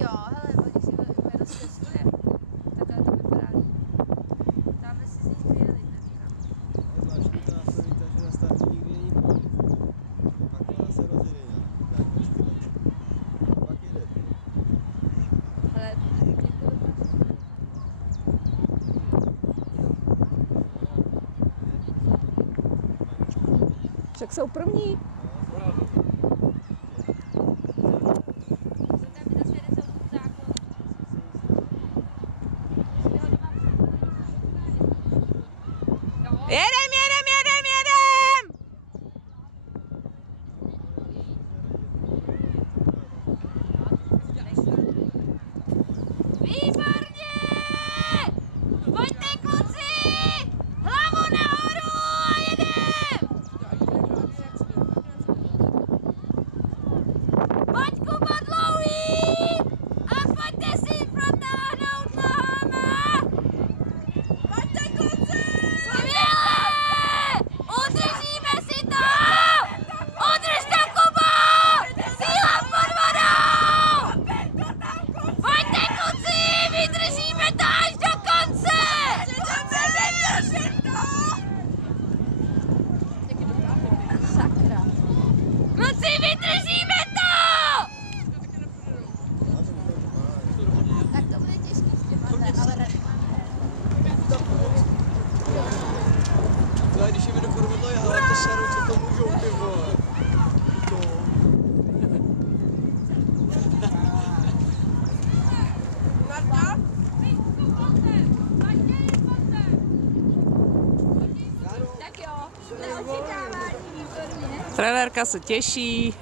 jo, hele, oni si rozcestuje. Takhle to vypadá líp. Dáme si z nich dvě dneska. Zvláštní to nás to víte, že na startu nikdy není pohodě. Pak ona se rozjede nějak, a pak jede. Hele, děkuji moc. Však jsou první. Jedem! Výborně! Pojďte kluci! Hlavu nahoru a jedem! Pojď Kubo dlouhý! A pojďte si protáhnout nohama! Pojďte kluci! Skvěle! Udržíme si to! Udrž to Kubo! Síla pod vodou! Pojďte kluci! Vydržíme to až do konce! Sakra! Kluci, vydržíme to! Tak to bude těžký s těma, ale No, když jim do korvodlo, ale to seru, co to můžou, ty vole. tak jo, na očekávání výborně. Trenérka se těší.